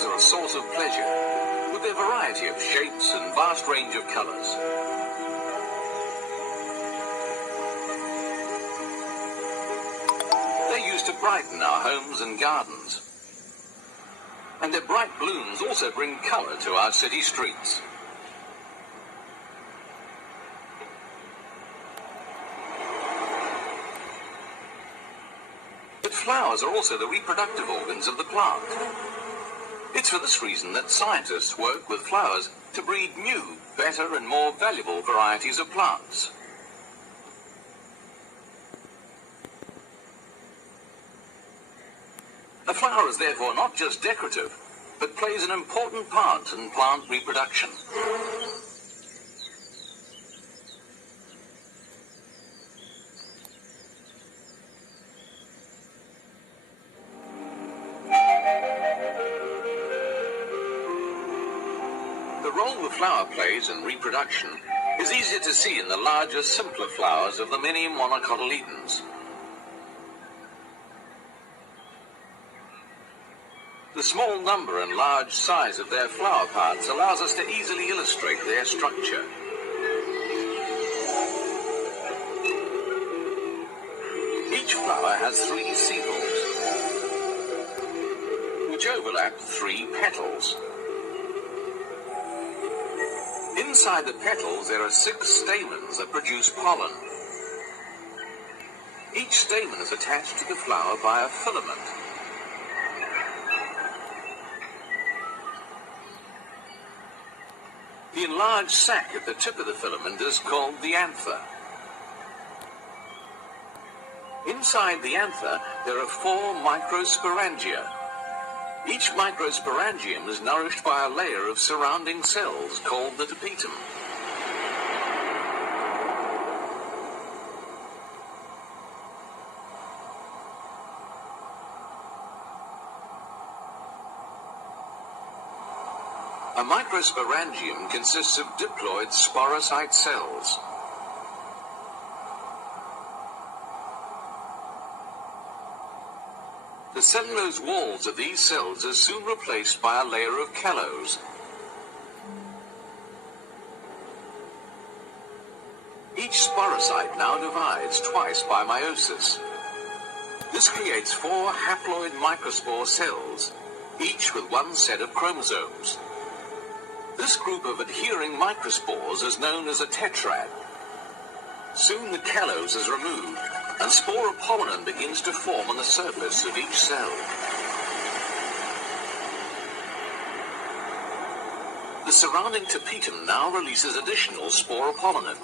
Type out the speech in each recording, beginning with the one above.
flowers are a source of pleasure, with their variety of shapes and vast range of colours. They're used to brighten our homes and gardens. And their bright blooms also bring colour to our city streets. But flowers are also the reproductive organs of the plant. It's for this reason that scientists work with flowers to breed new, better and more valuable varieties of plants. A flower is therefore not just decorative, but plays an important part in plant reproduction. The role the flower plays in reproduction is easier to see in the larger, simpler flowers of the many monocotyledons. The small number and large size of their flower parts allows us to easily illustrate their structure. Each flower has 3 sepals, which overlap 3 petals. Inside the petals there are 6 stamens that produce pollen. Each stamen is attached to the flower by a filament. The enlarged sac at the tip of the filament is called the anther. Inside the anther there are 4 microsporangia. Each microsporangium is nourished by a layer of surrounding cells called the tapetum. A microsporangium consists of diploid sporocyte cells. The cellulose walls of these cells are soon replaced by a layer of callose. Each sporocyte now divides twice by meiosis. This creates 4 haploid microspore cells, each with 1 set of chromosomes. This group of adhering microspores is known as a tetrad. Soon the callose is removed, and sporopollen begins to form on the surface of each cell. The surrounding tapetum now releases additional sporopollen.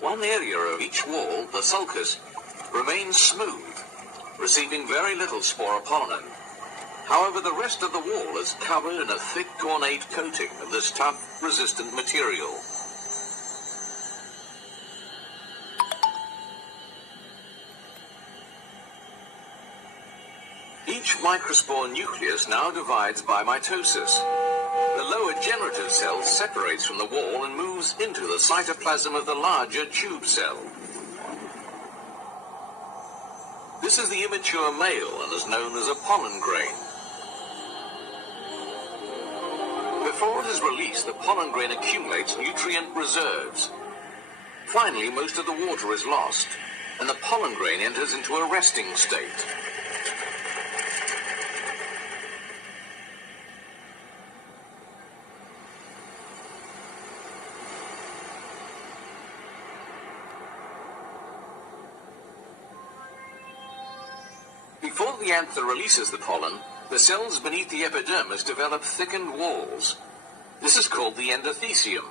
One area of each wall, the sulcus, remains smooth, receiving very little sporopollen. However, the rest of the wall is covered in a thick, ornate coating of this tough, resistant material. Each microspore nucleus now divides by mitosis. The lower generative cell separates from the wall and moves into the cytoplasm of the larger tube cell. This is the immature male and is known as a pollen grain. Before it is released, the pollen grain accumulates nutrient reserves. Finally, most of the water is lost, and the pollen grain enters into a resting state. Before the anther releases the pollen, the cells beneath the epidermis develop thickened walls. This is called the endothecium.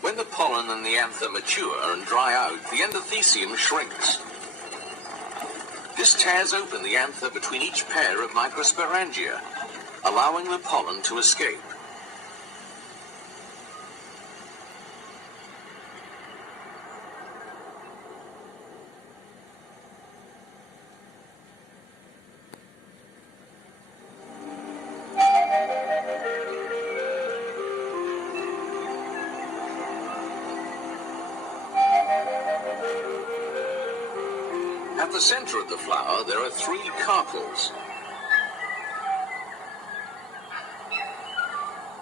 When the pollen and the anther mature and dry out, the endothecium shrinks. This tears open the anther between each pair of microsporangia, allowing the pollen to escape. At the center of the flower, there are 3 carpels.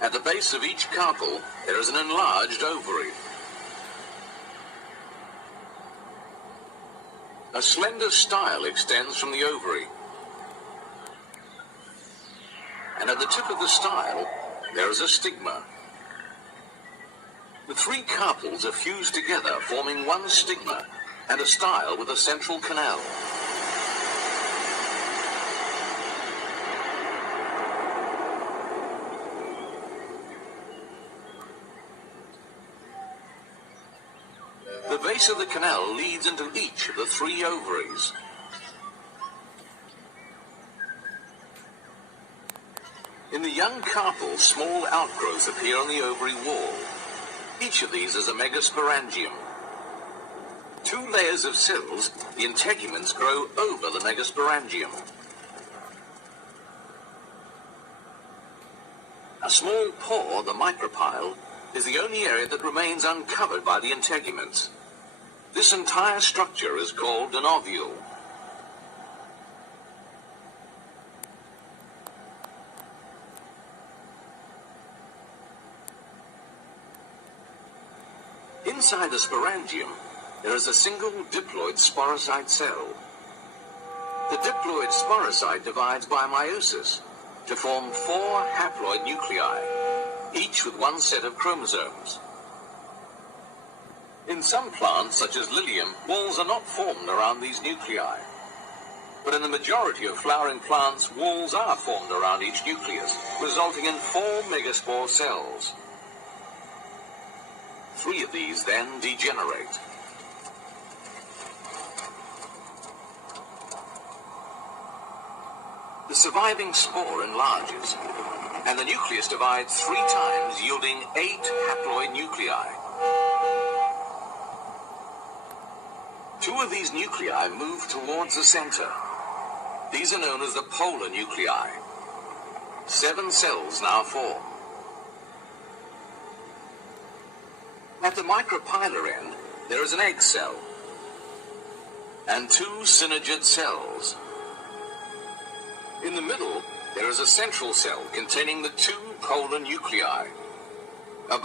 At the base of each carpel, there is an enlarged ovary. A slender style extends from the ovary. And at the tip of the style, there is a stigma. The 3 carpels are fused together, forming one stigma and a style with a central canal. The base of the canal leads into each of the 3 ovaries. In the young carpel, small outgrowths appear on the ovary wall. Each of these is a megasporangium. 2 layers of cells, the integuments, grow over the megasporangium. A small pore, the micropyle, is the only area that remains uncovered by the integuments. This entire structure is called an ovule. Inside the sporangium, there is a single diploid sporocyte cell. The diploid sporocyte divides by meiosis to form 4 haploid nuclei, each with one set of chromosomes. In some plants, such as lilium, walls are not formed around these nuclei. But in the majority of flowering plants, walls are formed around each nucleus, resulting in 4 megaspore cells. 3 of these then degenerate. The surviving spore enlarges, and the nucleus divides 3 times, yielding 8 haploid nuclei. 2 of these nuclei move towards the center. These are known as the polar nuclei. 7 cells now form. At the micropylar end, there is an egg cell and 2 synergid cells. In the middle, there is a central cell containing the 2 polar nuclei. Above